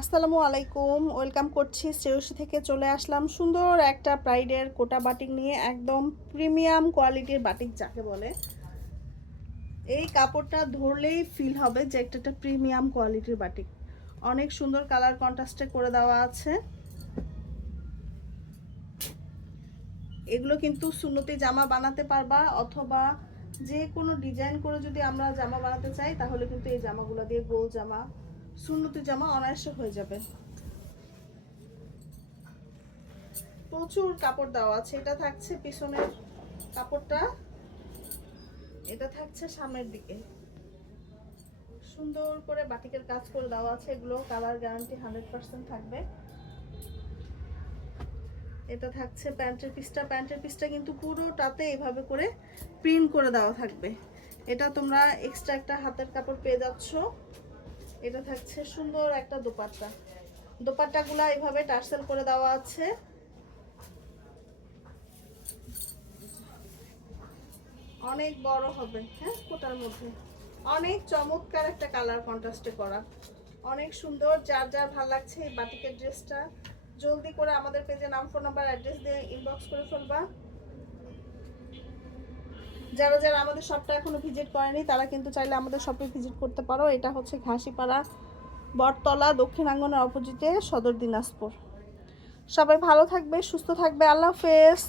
আসসালামু আলাইকুম, ওয়েলকাম করছি শ্রেয়সী থেকে। চলে আসলাম সুন্দর একটা প্রাইডের কোটা বাটিক নিয়ে, একদম প্রিমিয়াম কোয়ালিটির বাটিক যাকে বলে। এই কাপড়টা ধরলেই ফিল হবে যে একটা প্রিমিয়াম কোয়ালিটির বাটিক। অনেক সুন্দর কালার কন্ট্রাস্টে করে দেওয়া আছে। এগুলো কিন্তু সুন্নতি জামা বানাতে পারবা, অথবা যে কোনো ডিজাইন করে যদি আমরা জামা বানাতে চাই তাহলে কিন্তু এই জামাগুলো দিয়ে গোল জামা, সুন্নতি জামা অনায়াসে হয়ে যাবে। প্রচুর কাপড় দেওয়া আছে। এটা থাকছে পিছনের কাপড়টা, এটা থাকছে সামনের দিকে। সুন্দর করে বাটিকের কাজ করে দেওয়া আছে। এগুলো কালার গ্যারান্টি 100% থাকবে। এটা থাকছে প্যান্টের পিসটা। প্যান্টের পিসটা কিন্তু পুরোটাতে এইভাবে করে প্রিন্ট করে দেওয়া থাকবে। এটা তোমরা এক্সট্রা একটা হাতের কাপড় পেয়ে যাচ্ছ। এটা থাকছে সুন্দর একটা দোপাট্টা। দোপাট্টাগুলা এইভাবে টার্সেল করে দেওয়া আছে। অনেক বড় হবে, হ্যাঁ, কোটার মধ্যে অনেক চমৎকার একটা কালার কন্ট্রাস্টে করা, অনেক সুন্দর। যার যার ভালো লাগছে এই বাটিকের ড্রেসটা, জলদি করে আমাদের পেজে নাম, ফোন নাম্বার, অ্যাড্রেস দিয়ে ইনবক্স করে ফেলবা। যারা যারা আমাদের শপটা এখনো ভিজিট করেনি তারা কিন্তু চাইলে আমাদের শপে ভিজিট করতে পারো। এটা হচ্ছে ঘাসিপাড়া, বটতলা, দক্ষিণাঙ্গনের অপোজিটে, সদর দিনাজপুর। সবাই ভালো থাকবে, সুস্থ থাকবে। আল্লাহ হাফেজ।